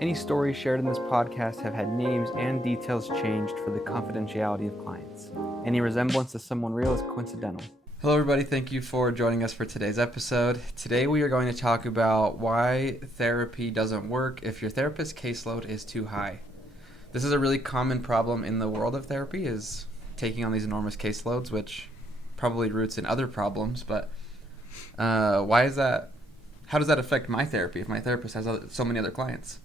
Any stories shared in this podcast have had names and details changed for the confidentiality of clients. Any resemblance to someone real is coincidental. Hello everybody, thank you for joining us for today's episode. Today we are going to talk about why therapy doesn't work if your therapist's caseload is too high. This is a really common problem in the world of therapy, is taking on these enormous caseloads, which probably roots in other problems, but why is that? How does that affect my therapy if my therapist has so many other clients?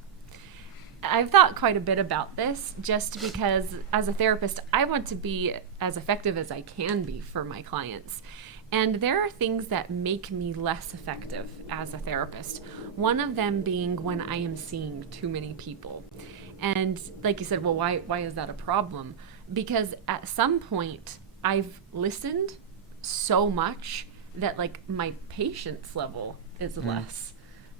I've thought quite a bit about this just because as a therapist, I want to be as effective as I can be for my clients. And there are things that make me less effective as a therapist. One of them being when I am seeing too many people. And like you said, well, why is that a problem? Because at some point I've listened so much that like my patience level is less.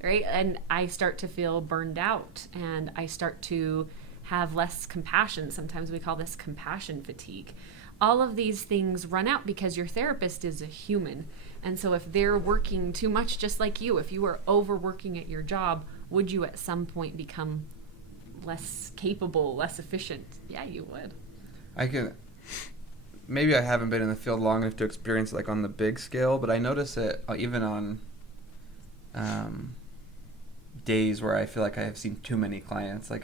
Right? And I start to feel burned out and I start to have less compassion. Sometimes we call this compassion fatigue. All of these things run out because your therapist is a human. And so if they're working too much, just like you, if you are overworking at your job, would you at some point become less capable, less efficient? Yeah, you would. Maybe I haven't been in the field long enough to experience it like on the big scale, but I notice it even on days where I feel like I have seen too many clients. Like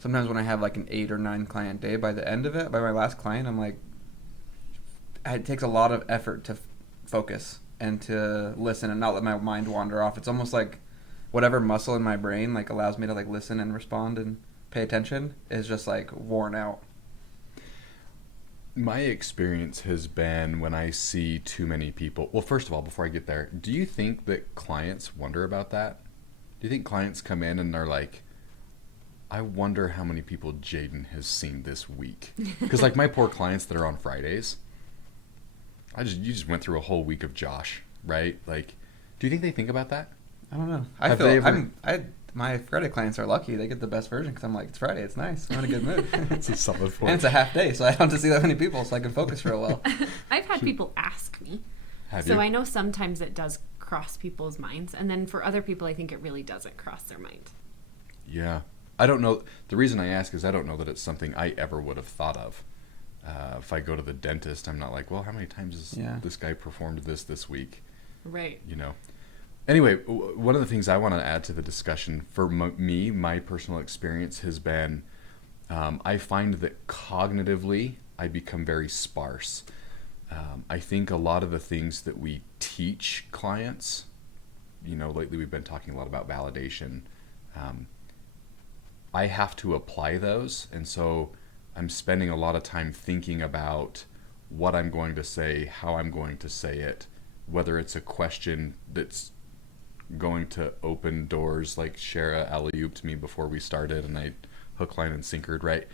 sometimes when I have like an 8 or 9 client day, by the end of it, by my last client, I'm like, it takes a lot of effort to focus and to listen and not let my mind wander off. It's almost like whatever muscle in my brain like allows me to like listen and respond and pay attention is just like worn out. My experience has been when I see too many people. Well, first of all, before I get there, do you think that clients wonder about that? Do you think clients come in and they're like, I wonder how many people Jaden has seen this week? Because like my poor clients that are on Fridays, you just went through a whole week of Josh, right? Like, do you think they think about that? I don't know. My Friday clients are lucky. They get the best version because I'm like, it's Friday, it's nice. I'm in a good mood. It's a solid point. And it's a half day, so I don't have to see that many people, so I can focus for a while. I've had people ask me. Have so you? I know sometimes it does cross people's minds, and then for other people I think it really doesn't cross their mind. Yeah. I don't know. The reason I ask is I don't know that it's something I ever would have thought of. If I go to the dentist, I'm not like, well, how many times has this guy performed this week? Right. You know. Anyway, one of the things I want to add to the discussion for me, my personal experience has been, I find that cognitively I become very sparse. I think a lot of the things that we teach clients, lately we've been talking a lot about validation. I have to apply those, and so I'm spending a lot of time thinking about what I'm going to say, how I'm going to say it, whether it's a question that's going to open doors, like Shara alley-ooped me before we started, and I hook, line, and sinkered, right?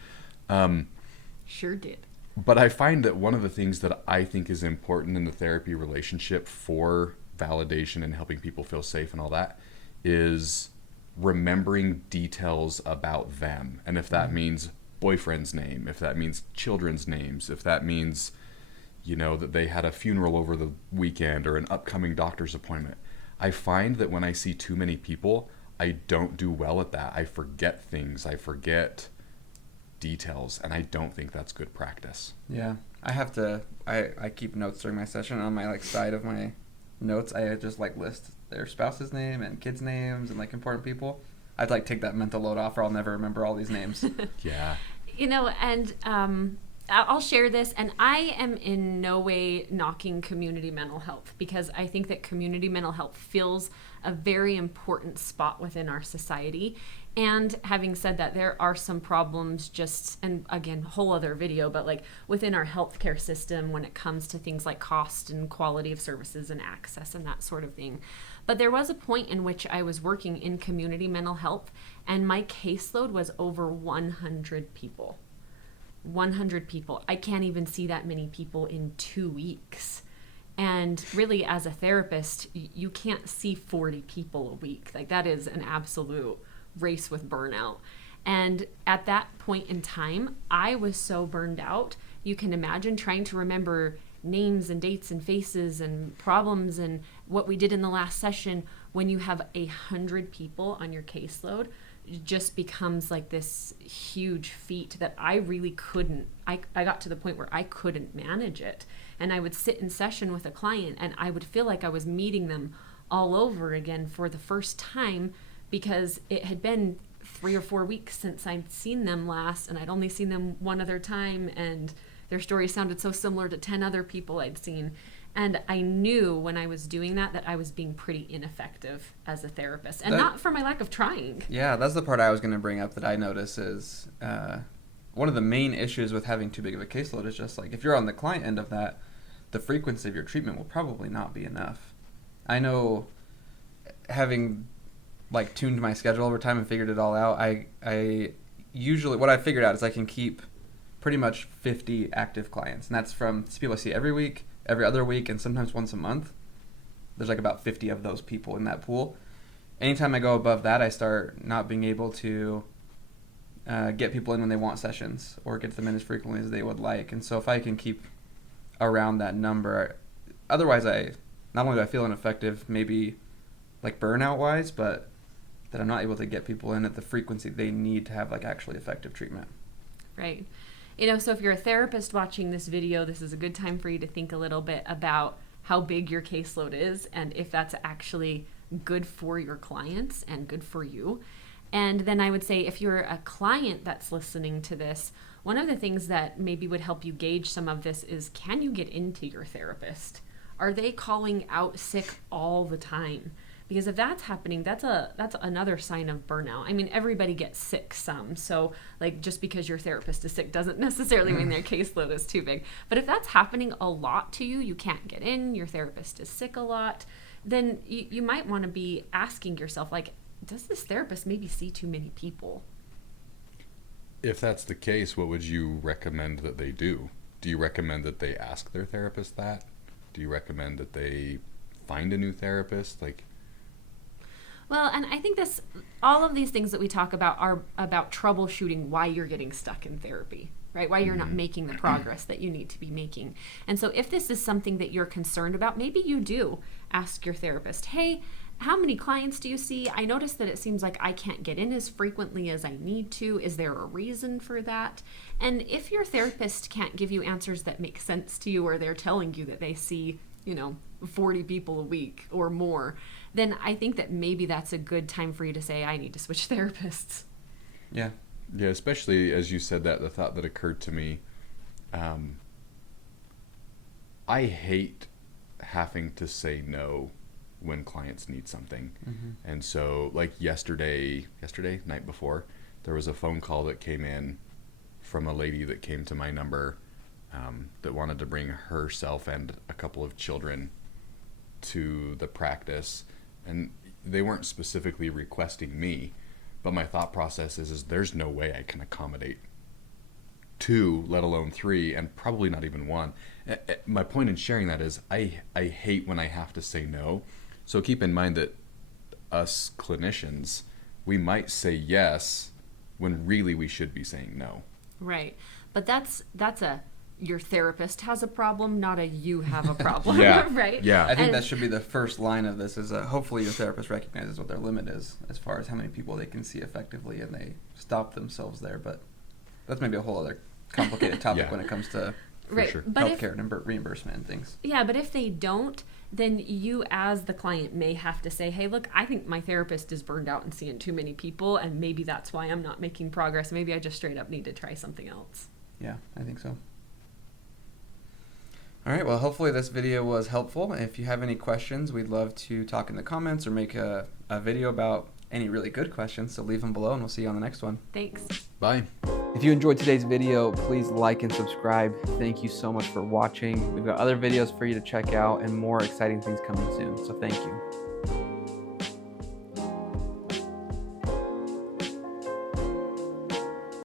Sure did. But I find that one of the things that I think is important in the therapy relationship for validation and helping people feel safe and all that is remembering details about them. And if that means boyfriend's name, if that means children's names, if that means, that they had a funeral over the weekend or an upcoming doctor's appointment. I find that when I see too many people, I don't do well at that. I forget things. I forget details, and I don't think that's good practice. Yeah. I keep notes during my session. On my side of my notes, I just list their spouse's name and kids' names and important people. I'd take that mental load off, or I'll never remember all these names. Yeah. And I'll share this, and I am in no way knocking community mental health, because I think that community mental health fills a very important spot within our society. And having said that, there are some problems and again, whole other video, but within our healthcare system when it comes to things like cost and quality of services and access and that sort of thing. But there was a point in which I was working in community mental health, and my caseload was over 100 people. 100 people. I can't even see that many people in 2 weeks. And really, as a therapist, you can't see 40 people a week. That is an absolute race with burnout. And at that point in time, I was so burned out. You can imagine trying to remember names and dates and faces and problems and what we did in the last session when you have 100 people on your caseload. just becomes like this huge feat that I really couldn't. I got to the point where I couldn't manage it. And I would sit in session with a client and I would feel like I was meeting them all over again for the first time, because it had been 3 or 4 weeks since I'd seen them last, and I'd only seen them one other time, and their story sounded so similar to 10 other people I'd seen. And I knew when I was doing that I was being pretty ineffective as a therapist, and not for my lack of trying. Yeah, that's the part I was going to bring up that I notice is one of the main issues with having too big of a caseload is just like, if you're on the client end of that, the frequency of your treatment will probably not be enough. I know, having like tuned my schedule over time and figured it all out, I usually, what I figured out is I can keep pretty much 50 active clients, and that's from people I see every week, every other week, and sometimes once a month. There's like about 50 of those people in that pool. Anytime I go above that, I start not being able to get people in when they want sessions or get them in as frequently as they would like. And so if I can keep around that number, otherwise not only do I feel ineffective, maybe like burnout wise, but that I'm not able to get people in at the frequency they need to have like actually effective treatment. Right. So if you're a therapist watching this video, this is a good time for you to think a little bit about how big your caseload is and if that's actually good for your clients and good for you. And then I would say, if you're a client that's listening to this, one of the things that maybe would help you gauge some of this is, can you get into your therapist? Are they calling out sick all the time? Because if that's happening, that's another sign of burnout. I mean, everybody gets sick some. So like, just because your therapist is sick doesn't necessarily mean their caseload is too big. But if that's happening a lot to you, you can't get in, your therapist is sick a lot, then you might want to be asking yourself, like, does this therapist maybe see too many people? If that's the case, what would you recommend that they do? Do you recommend that they ask their therapist that? Do you recommend that they find a new therapist? Well, and I think all of these things that we talk about are about troubleshooting why you're getting stuck in therapy, right? Why you're not making the progress that you need to be making. And so if this is something that you're concerned about, maybe you do ask your therapist, hey, how many clients do you see? I noticed that it seems like I can't get in as frequently as I need to. Is there a reason for that? And if your therapist can't give you answers that make sense to you, or they're telling you that they see, 40 people a week or more, then I think that maybe that's a good time for you to say, I need to switch therapists. Yeah. Yeah, especially as you said that, the thought that occurred to me, I hate having to say no when clients need something. And so like yesterday, night before, there was a phone call that came in from a lady that came to my number that wanted to bring herself and a couple of children to the practice. And they weren't specifically requesting me, but my thought process is there's no way I can accommodate 2, let alone 3, and probably not even 1. My point in sharing that is I hate when I have to say no. So keep in mind that us clinicians, we might say yes when really we should be saying no. Right. But that's your therapist has a problem, not a you have a problem. Yeah. Right? Yeah. I think that should be the first line of this, is hopefully your therapist recognizes what their limit is as far as how many people they can see effectively, and they stop themselves there. But that's maybe a whole other complicated topic when it comes to right. Sure. healthcare and reimbursement and things. Yeah, but if they don't, then you as the client may have to say, hey, look, I think my therapist is burned out and seeing too many people, and maybe that's why I'm not making progress. Maybe I just straight up need to try something else. Yeah, I think so. All right, well, hopefully this video was helpful. If you have any questions, we'd love to talk in the comments or make a video about any really good questions, so leave them below and we'll see you on the next one. Thanks. Bye. If you enjoyed today's video, please like and subscribe. Thank you so much for watching. We've got other videos for you to check out and more exciting things coming soon, so thank you.